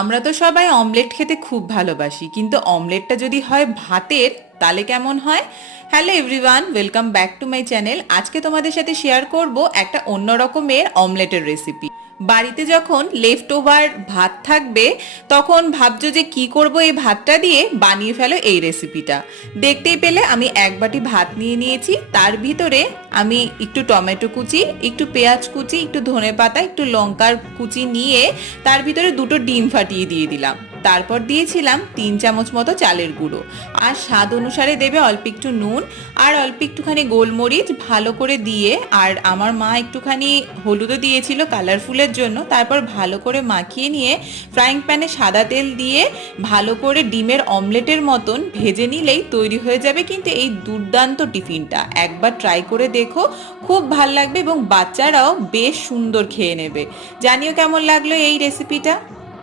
আমরা তো সবাই অমলেট খেতে খুব ভালোবাসি, কিন্তু অমলেটটা যদি হয় ভাতের তাহলে কেমন হয়? Hello everyone, welcome back to my channel. আজকে তোমাদের সাথে শেয়ার করব একটা অন্য রকমের অমলেটের রেসিপি। বাড়িতে যখন লেফট ওভার ভাত থাকবে তখন ভাবছো যে কি করব এই ভাতটা দিয়ে, বানিয়ে ফেলো এই রেসিপিটা। দেখতেই পেলে আমি এক বাটি ভাত নিয়ে নিয়েছি, তার ভিতরে আমি একটু টমেটো কুচি, একটু পেঁয়াজ কুচি, একটু ধনেপাতা, একটু লঙ্কার কুচি নিয়ে তার ভিতরে দুটো ডিম ফাটিয়ে দিয়ে দিলাম। তারপর দিয়েছিলাম 3 চামচ মতো চালের গুঁড়ো, আর স্বাদ অনুসারে দেবে অল্প একটু নুন আর অল্প একটুখানি গোলমরিচ ভালো করে দিয়ে, আর আমার মা একটুখানি হলুদও দিয়েছিল কালারফুলের জন্য। তারপর ভালো করে মাখিয়ে নিয়ে ফ্রাইং প্যানে সাদা তেল দিয়ে ভালো করে ডিমের অমলেটের মতন ভেজে নিলেই তৈরি হয়ে যাবে কিন্তু এই দুর্দান্ত টিফিনটা। একবার ট্রাই করে দেখো, খুব ভাল লাগবে এবং বাচ্চারাও বেশ সুন্দর খেয়ে নেবে। জানিও কেমন লাগলো এই রেসিপিটা।